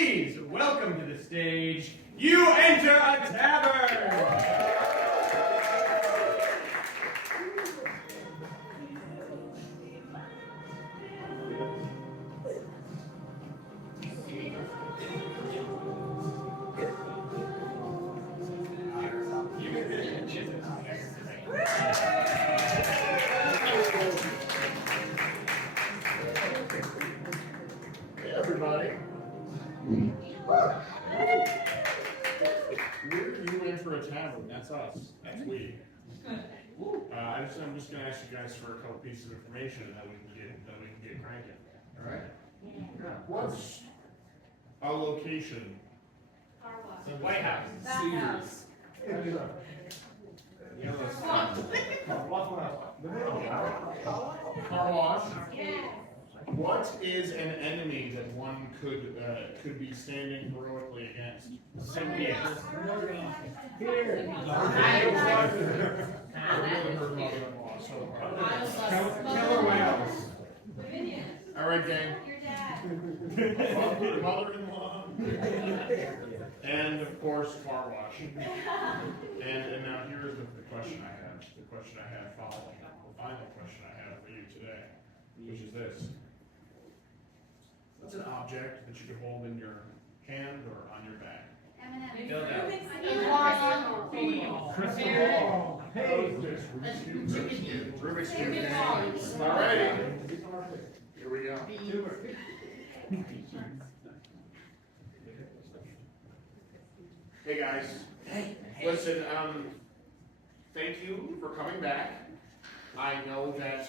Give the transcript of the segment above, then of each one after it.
Please welcome to the stage, You Enter a Tavern! Hey everybody. We're You Enter A Tavern. That's us. That's we. I'm just going to ask you guys for a couple pieces of information, and then we can get cranking. All right? What's a location? The White House. House. Car wash. What is an enemy that one could be standing heroically against? Symbiote. Killer whales. All right, gang. Mother-in-law. And of course, car wash. And now here's the question I have. The question I have following. The final question I have for you today, which is this. What's an object that you can hold in your hand or on your back? Crystal ball. Hey. Rubik's Cube. Alrighty. Here we go. Hey guys. Listen, thank you for coming back. I know that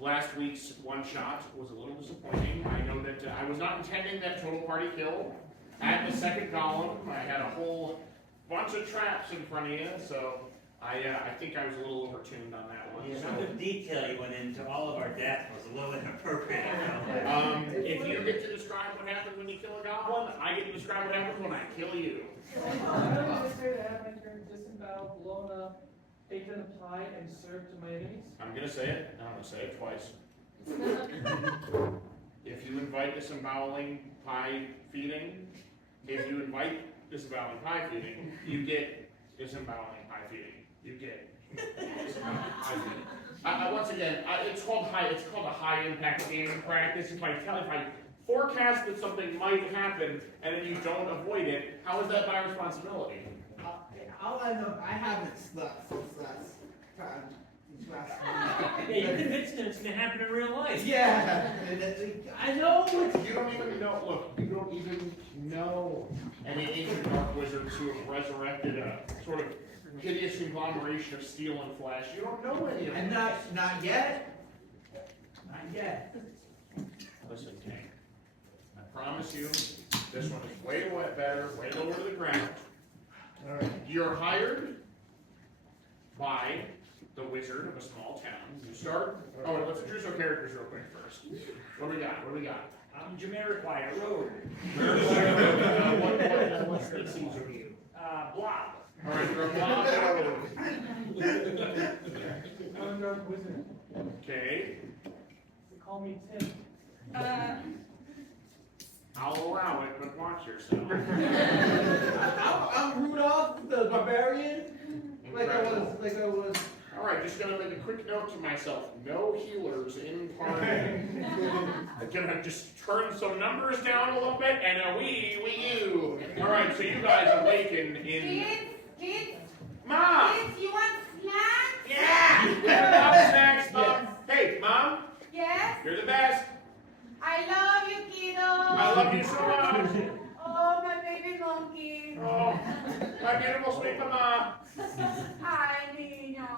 last week's one shot was a little disappointing. I know that I was not intending that total party kill at the second column. I had a whole bunch of traps in front of you, so I think I was a little overtuned on that one. Yeah, some of the detail you went into all of our death was a little inappropriate. If you get to describe what happens when you kill a goblin, I get to describe what happens when I kill you. Disemboweled, blown up, baked in a pie, and served to my enemies. I'm gonna say it, and I'm gonna say it twice. If you invite disemboweling pie feeding, if you invite disemboweling pie feeding, you get disemboweling pie feeding. You get disemboweling pie feeding. Once again, it's called a high impact game practice. If I forecast that something might happen and then you don't avoid it, how is that my responsibility? All I know, I haven't slept since last time. Yeah, you're convinced that it's going to happen in real life. Yeah, I know. You don't even know. Look, you don't even know any ancient dark wizards who have resurrected a sort of hideous conglomeration of steel and flesh. You don't know any of them. And not yet. Not yet. Listen, King. I promise you, this one is way better, way lower to the ground. All right. You're hired by the wizard of a small town. You start. Oh, let's introduce our characters real quick first. What do we got? I'm Jamiroquai, a road. What species are you? Blob. All right, you're a blob. I'm a dark wizard. Okay. They call me Tim. I'll allow it, but watch yourself. I'm Rudolph the Barbarian. Like I was. All right, just gonna make a quick note to myself. No healers in party. I'm gonna just turn some numbers down a little bit, and a you. All right, so you guys awaken in. Kids, Mom. kids, you want snacks? Yeah. Mom, snacks, Mom. Hey, Mom. Yes. You're the best. I love you, kiddo. I love you so much. Oh, my baby monkey. Oh, my beautiful sweet mama. Hi, niño.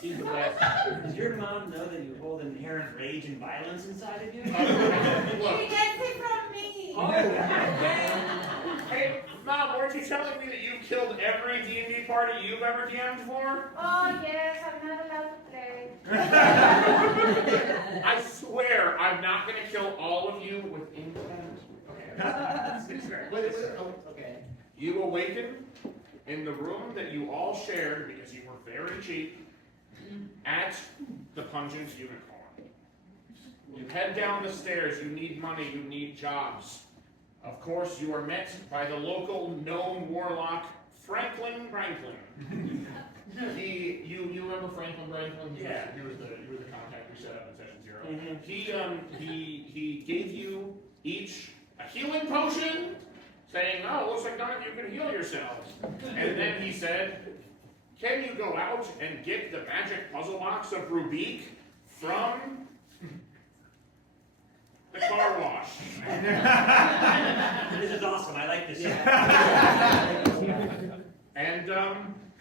She's the best. Does your mom know that you hold inherent rage and violence inside of you? He gets it from me. Oh, Hey, Mom, weren't you telling me that you killed every D&D party you've ever DM'd for? Oh, yes, I'm not allowed to play. I swear I'm not going to kill all of you with intent. Wait. Oh, okay. You awaken in the room that you all shared because you were very cheap at the Pungent Unicorn. You head down the stairs, you need money, you need jobs. Of course, you are met by the local gnome warlock, Franklin. You remember Franklin? Yeah. He was the contact we set up in session 0. Mm-hmm. He gave you each a healing potion, saying, "Oh, looks like none of you can heal yourselves." And then he said, "Can you go out and get the magic puzzle box of Rubik from the car wash?" This is awesome. I like this.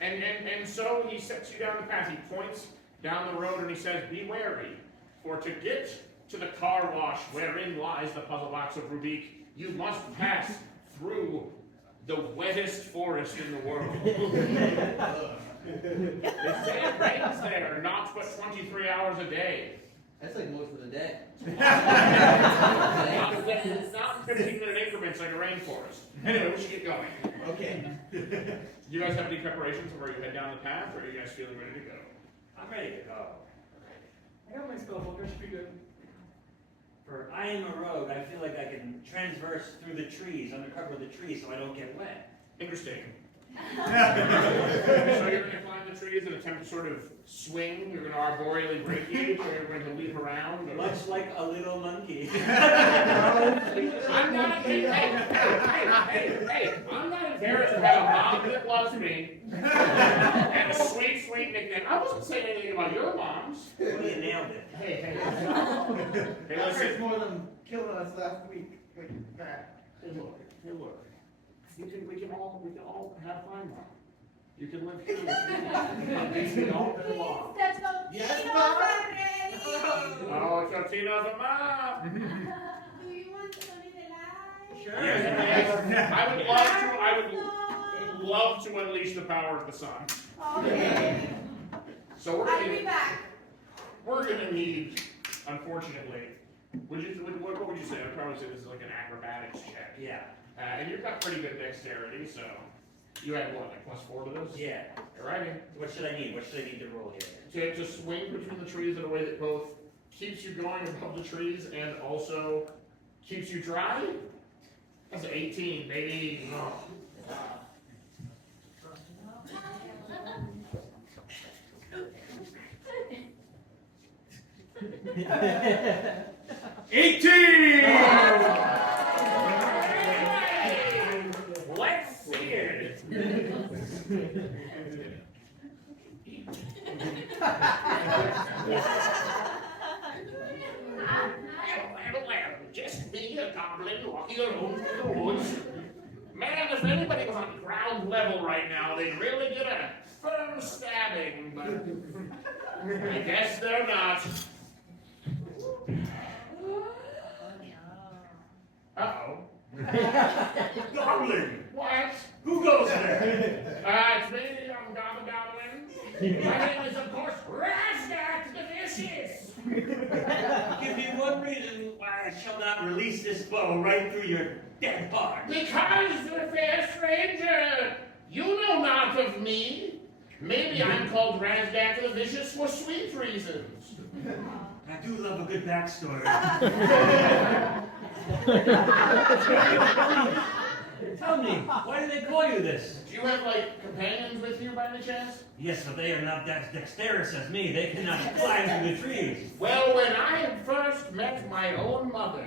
And so he sets you down the path. He points down the road and he says, "Be wary, for to get to the car wash wherein lies the puzzle box of Rubik, you must pass through the wettest forest in the world." They say it rains there, not but 23 hours a day. That's like most of the day. Not in 15-minute increments like a rainforest. Anyway, we should get going. Okay. Do you guys have any preparations before you head down the path, or are you guys feeling ready to go? I'm ready to go. I got my spell book, I should be good. For I am a rogue, I feel like I can transverse through the trees, under cover of the trees, so I don't get wet. Interesting. So you're going to climb the trees and attempt to sort of swing. You're going to arboreally brachiate, or you're going to leap around. Or... Much like a little monkey. I'm not. Hey! I'm not embarrassed to have a mom that loves me and a sweet nickname. I wasn't saying anything about your moms. Well, you nailed it. Hey, That listen. hurts more than killing us last week. Like that. Hey, look. We can all have fun, Mom. You can live here with me. We all get along. Please, the Yes, tortillas Mom. are ready. Oh, Totino's a mom. Do you want to leave the light? Sure. Yes. I would love to unleash the power of the sun. Okay. So I'll be back. we're gonna need, unfortunately, what would you say? I'd probably say this is like an acrobatics check. Yeah. And you've got pretty good dexterity, so you had what, like +4 to this? Yeah. Alrighty. What should I need? What should I need to roll here? To swing between the trees in a way that both keeps you going above the trees and also keeps you dry? That's an 18, baby. Oh. 18! Let's see it. Well, just be a goblin walking alone through the woods. Man, if anybody was on ground level right now, they'd really get a firm stabbing, but I guess they're not. Uh-oh. Goblin! What? Who goes there? It's me, I'm Goblin. My name is, of course, Razgat the Vicious. Give me one reason why I shall not release this bow right through your dead heart. Because, fair stranger, you know not of me. Maybe I'm called Razgat the Vicious for sweet reasons. I do love a good backstory. Tell me, why do they call you this? Do you have, like, companions with you by any chance? Yes, but they are not as dexterous as me. They cannot climb through the trees. Well, when I first met my own mother,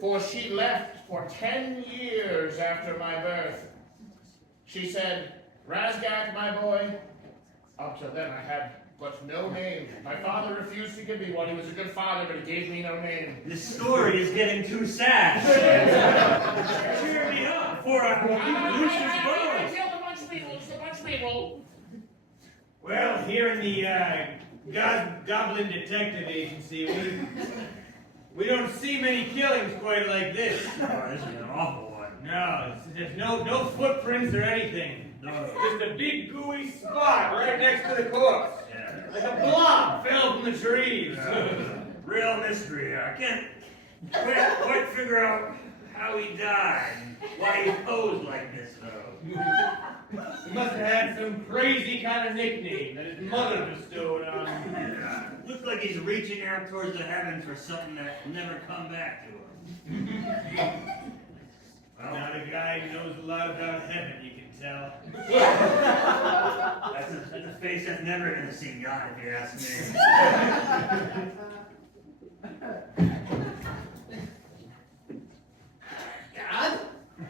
for she left for 10 years after my birth, she said, Razgat, my boy. Up till then, I had but no name. My father refused to give me one. He was a good father, but he gave me no name. This story is getting too sad. Cheer me up for a Lucius bow. I killed a bunch of people. Just a bunch of people. Well, here in the Goblin Detective Agency, we don't see many killings quite like this. Oh, this is an awful one. No, there's no footprints or anything. No. Just a big gooey spot right next to the corpse. Yeah. Like a blob fell from the trees. Real mystery. I can't quite figure out how he died. Why he posed like this, though. He must have had some crazy kind of nickname that his mother bestowed on him. Yeah. Looks like he's reaching out towards the heavens for something that will never come back to him. guy knows a lot about heaven, you can tell. That's a face that's never gonna see God, if you ask me. God?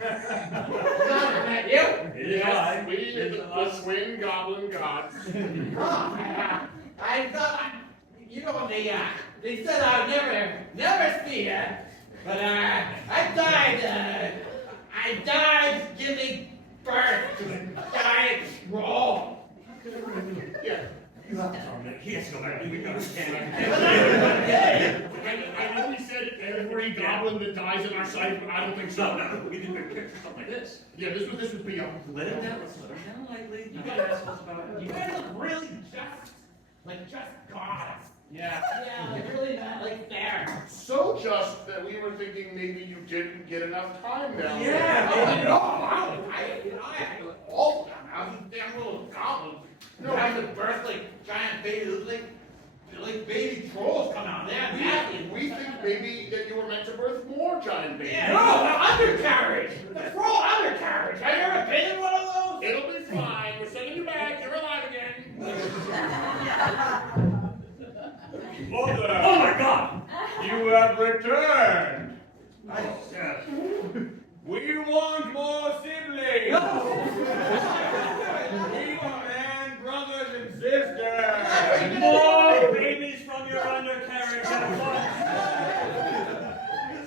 God, is that you? It is Yes, I. we, the twin goblin gods. Oh, I thought, you know, they said I would never see you, but I died giving birth to a giant troll. Yeah. He has to go back. We got I know we said every goblin that dies in our sight, but I don't think so. No, we didn't picture something like this. Yeah, this would be a. Let him down. Let's let him down lightly. You gotta ask us about it. You guys look really just gods. Yeah. Yeah, like really not like fair. So just that we were thinking maybe you didn't get enough time down there. Yeah, no, I all these damn little goblins. No, I have to birth like giant baby, like baby trolls come out. They're happy. We think maybe that you were meant to birth more giant babies. Yeah, no, the undercarriage, the troll undercarriage. Have you ever been in one of those? It'll be fine. We're sending you back. You're alive again. Mother, Oh my God! you have returned. Yes. We want more siblings. We want brothers and sisters. More babies from your undercarriage at once.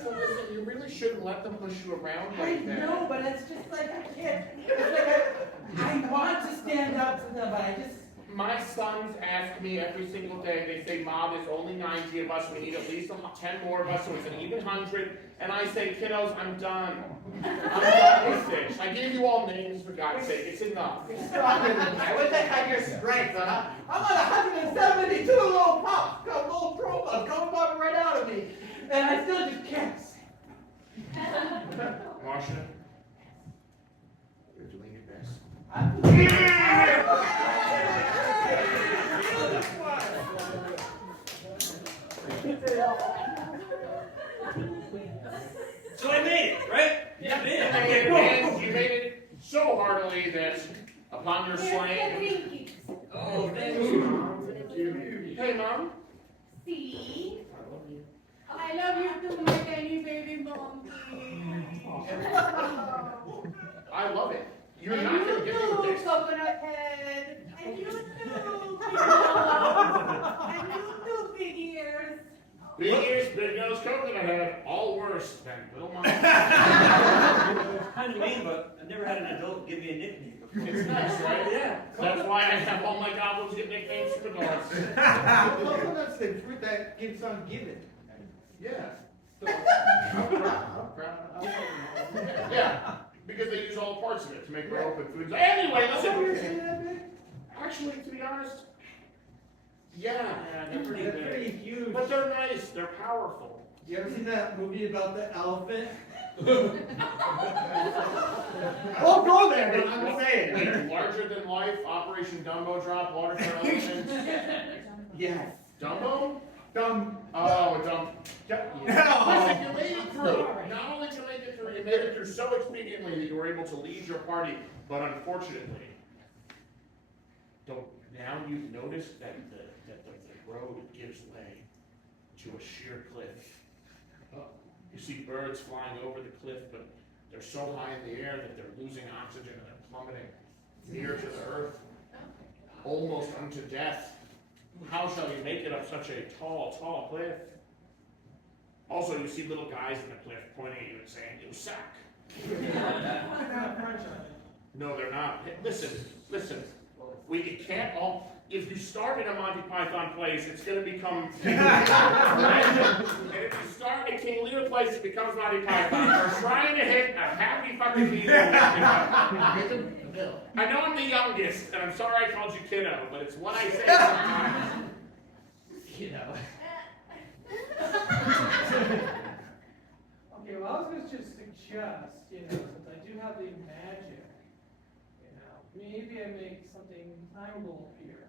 So listen, you really shouldn't let them push you around I like that. know, but it's just like I can't. It's like I want to stand up to them, but I just. My sons ask me every single day, they say, Mom, there's only 90 of us, we need at least 10 more of us, so it's an even 100. And I say, kiddos, I'm done. I'm done with this. I gave you all names, for God's sake, it's enough. Stronger than me. I wish I had your strength, huh? I'm on 172 little pups, little trolls coming up right out of me, and I still just can't. Marcia, you're doing your best. So I made it, right? Yeah. And you made it so heartily that upon your Here's the slaying... drinkies. Oh, thank you. Thank you. Hey, Mom. See? I love you too, my tiny baby monkey. I love it. You're And not going to you get me with too, this. coconut head. And you too, big And you too, big ears. Big ears, big nose, coconut head, all worse than little mom. Kind of mean, but I've never had an adult give me a nickname before. It's nice, right? Yeah. That's why I have all my goblins get nicknames from adults. Coconut's the fruit that keeps on giving. Yeah. So, I'm proud. Yeah, because they use all parts of it to make their open foods. Anyway, listen. Actually, to be honest, yeah, They're pretty They're big. pretty huge. but they're nice. They're powerful. You ever seen that movie about the elephant? I'll go there, but I'm saying. Wait, larger than life, Operation Dumbo Drop, water for elephants. Yes. Dumbo? Dumb. Oh, dumb. Listen, you made it through. Not only did you make it through, you made it through so expediently that you were able to lead your party, but unfortunately, now you've noticed that the road gives way to a sheer cliff. You see birds flying over the cliff, but they're so high in the air that they're losing oxygen and they're plummeting near to the earth, almost unto death. How shall you make it up such a tall, tall cliff? Also, you see little guys in the cliff pointing at you and saying, "You suck." No, they're not. Hey, listen. We can't all. If you start in a Monty Python place, it's going to become. And if you start in a King Lear place, it becomes Monty Python. We're trying to hit a happy fucking medium. I know I'm the youngest, and I'm sorry I called you kiddo, but it's what I say sometimes. Kiddo. Okay, well, I was going to just suggest, since I do have the magic, maybe I make something tangible appear.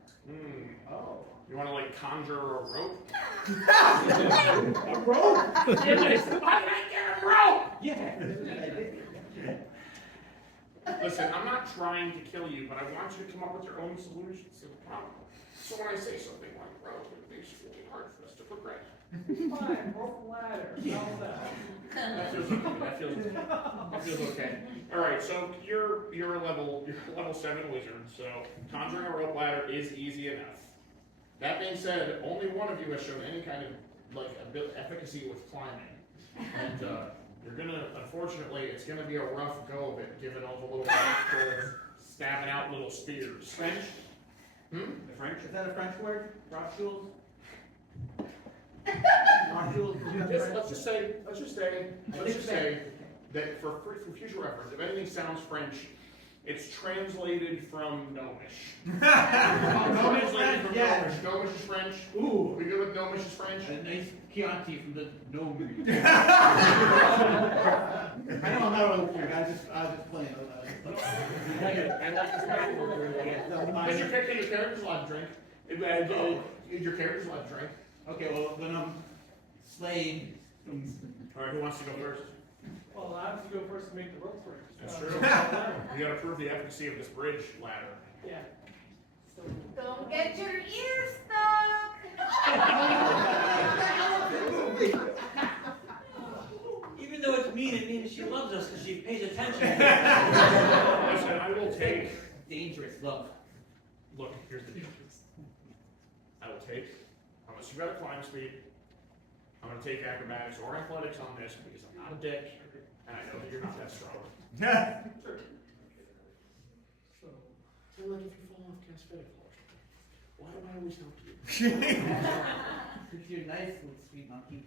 Oh. You want to like conjure a rope? A rope? Why did I get a rope? Yeah. Listen, I'm not trying to kill you, but I want you to come up with your own solutions to the problem. So when I say something like, well, it makes it really hard for us to progress. Fine, rope ladder. How's that? That feels okay. That feels okay. All right, so you're a level 7 wizard. So conjuring a rope ladder is easy enough. That being said, only one of you has shown any kind of efficacy with climbing, and you're gonna, unfortunately, it's gonna be a rough go of it, given all the little rascals stabbing out little spears. French? Hmm? The French? Is that a French word? Rotules? Rotules? Let's just say that for future reference, if anything sounds French, it's translated from Gnomish. Gnomish French? Yeah. Gnomish is French. Ooh. We good with Gnomish is French? A nice Chianti from the Gnome. I know I'm not a lawyer, I was just playing. Is your character's allowed to drink? Your character's allowed to drink? Okay, well, then I'm slaying. Alright, who wants to go first? Well, I have to go first to make the ropes work. That's So- true. You gotta prove the efficacy of this bridge ladder. Yeah. So, Don't get your ears stuck. Even though it's mean, it means she loves us because she pays attention. Listen, I will take. Dangerous love. Look, here's the deal. I will take. Unless you've got a climb speed, I'm gonna take acrobatics or athletics on this because I'm not a dick, and I know that you're not that strong. so So look, if you fall off Cascadia floor, why do I always help you? Because you're nice, little sweet monkey.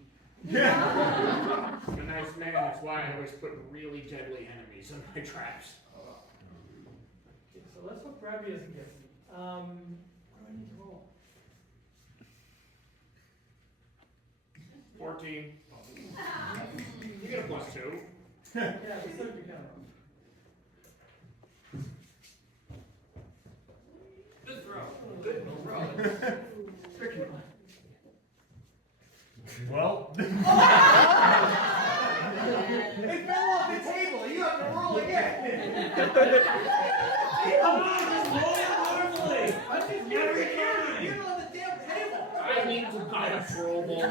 I'm a nice man, that's why I always put really deadly enemies in my traps. okay, so let's hope Gravity doesn't get me. What do I need to roll? 14. You get a +2. Yeah, the subject camera. Good throw. Good throw. Well. It fell off the table, you have to roll again. Come on, just roll it normally. Every time. You're on the damn table. I need to buy a throwable.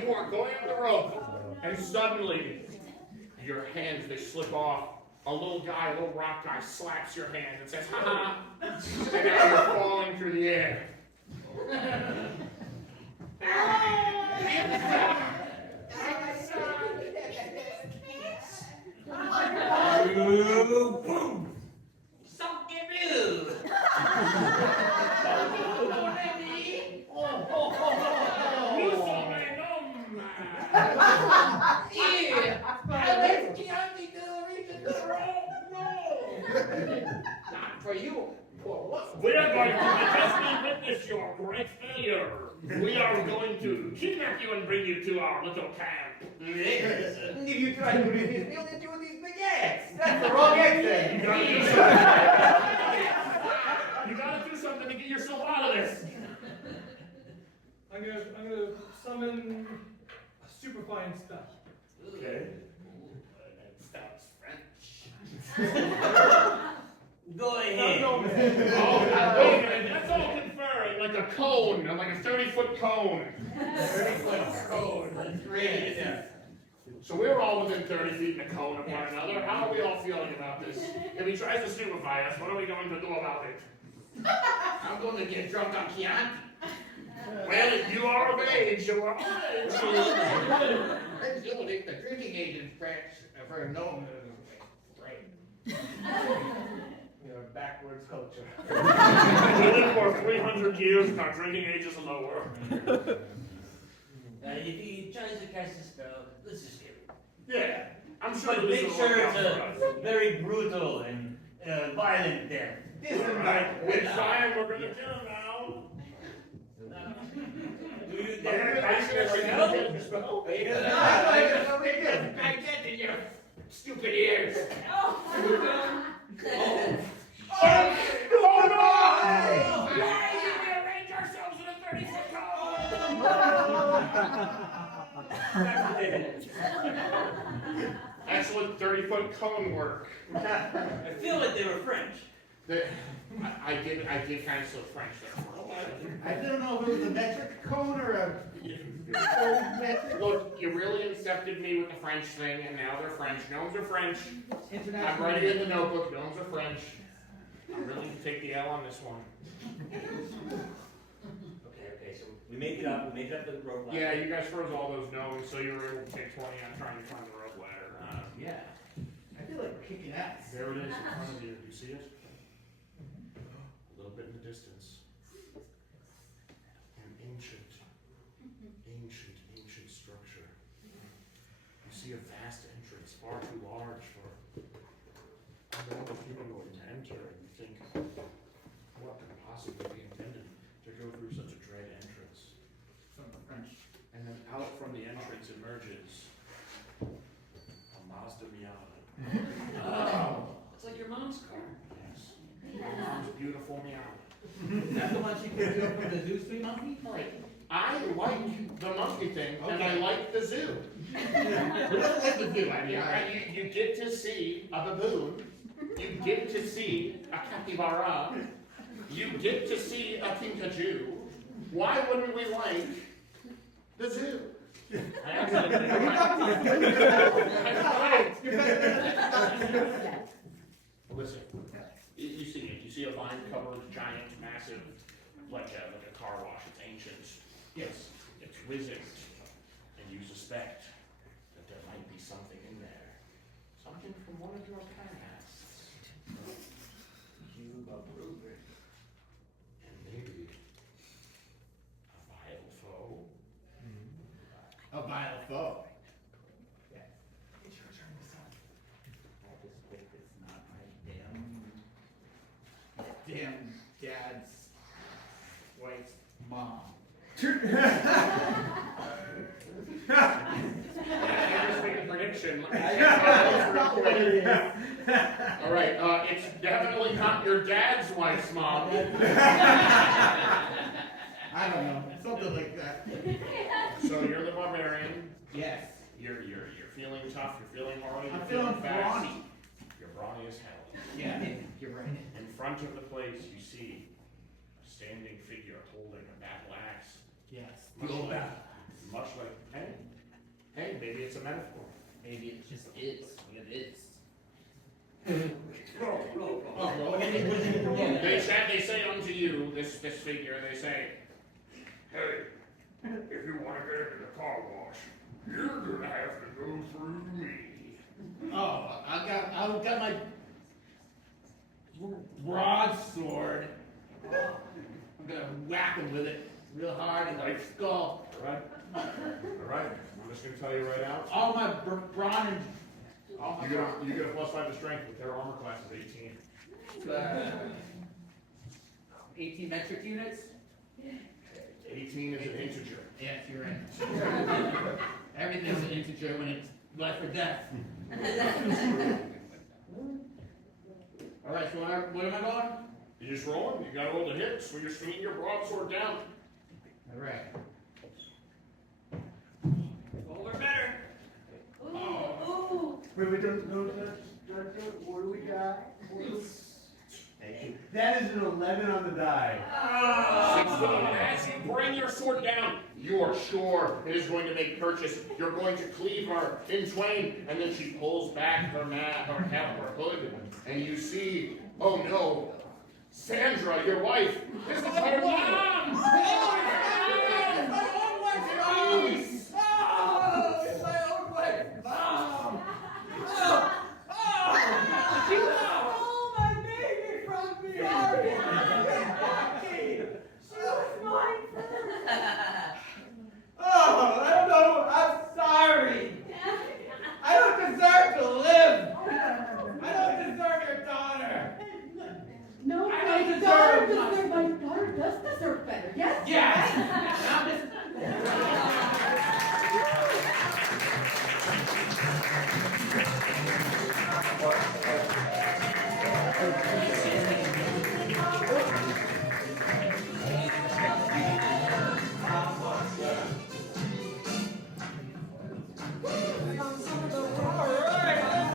You are going up the rope, and suddenly your hands they slip off. A little guy, a little rock guy, slaps your hand and says, "Ha ha!" And now you're falling through the air. Boom. Something new. Not for you. We are going to just witness your great failure. We are going to kidnap you and bring you to our little camp. Yes. If you try to do this, you'll do with these big eggs. That's the wrong egg then. You gotta do something to get yourself out of this. I'm gonna summon a superfine spell. Okay. That sounds French. Go ahead. No, Okay, that's all conferring, like a cone, like a 30-foot cone. 30-foot code. That's great. Yeah. So we're all within 30 feet in a cone of one another. How are we all feeling about this? If he tries to stupefy us, what are we going to do about it? I'm going to get drunk on Chianti. Well, you are of age, so we're all age. The drinking age in France for no. Right. You're a backwards culture. We live for 300 years and our drinking age is lower. If he tries to cast a spell, let's just get it. Yeah, I'm sure But this make will sure work it's out for us. a very brutal and violent death. This is Alright, which time we're gonna do now? Do you Are dare you cast gonna your cast spell? your spell? I get in your stupid ears. Oh no! We arrange ourselves in a 30-foot cone. That's what they did. Excellent 30-foot cone work. I feel like they were French. I did kind of slow French there for a while. I don't know if it was a metric cone or a full metric. Look, you really incepted me with the French thing, and now they're French. Gnomes are French. I'm International. writing in the notebook. Gnomes are French. I'm willing to take the L on this one. Okay, so we make it up the rope ladder. Yeah, you guys froze all those gnomes, so you were able to take 20 on trying to climb the rope ladder. Yeah. I feel like we're kicking ass. There it is in front of you. Do you see it? A little bit in the distance. An ancient structure. You see a vast entrance, far too large for a normal humanoid to enter, and you think, what could possibly be intended to go through such a dread entrance? From the French. And then out from the entrance emerges a Mazda Miata. Oh. It's like your mom's car. Yes. Your mom's beautiful Miata. That's the one she picked up from the Zoo Street Monkey? I like the monkey thing, and I Okay. like the zoo. We don't like the zoo, I mean, You get to see a baboon, you get to see a capybara, you get to see a kinkajou. Why wouldn't we like the zoo? Listen, you see it. You see a vine-covered, giant, massive, like a car wash. It's ancient. Yes, it's wizened, and you suspect that there might be something in there. Something from one of your pasts. You a brewer. And maybe a vile foe. A vile foe. It's your turn to sell. I just hope it's not my damn dad's wife's mom. I just make a prediction. All right, it's definitely not your dad's wife's mom. I don't know, something like that. So you're the barbarian. Yes. You're feeling tough. You're feeling hardy. I'm You're feeling fast. brawny. You're brawny as hell. Yeah, you're right. In front of the place, you see a standing figure holding a battle axe. Yes. Much The old like- battle. Much like, hey, maybe it's a metaphor. Maybe it just is. It is. Roll. Oh, well, They say unto you, this figure, they say, hey, if you want to get into the car wash, you're gonna have to go through me. Oh, I've got my broadsword. I'm gonna whack him with it real hard in the skull. All right. I'm just gonna tell you right now. All my brawn and all my You get a +5 to strength, but their armor class is 18. 18 metric units. 18 is an integer. Yes, you're right. Everything's an integer when it's life or death. All right, so where am I going? You just roll them. You gotta roll the hits when you're swinging your broadsword down. All right. Roll or better. Ooh. Wait, don't what do we got? That is an 11 on the die. 16. As you bring your sword down, you are sure it is going to make purchase. You're going to cleave her in twain, and then she pulls back her her hood, and you see, oh no, Sandra, your wife. This is her mom.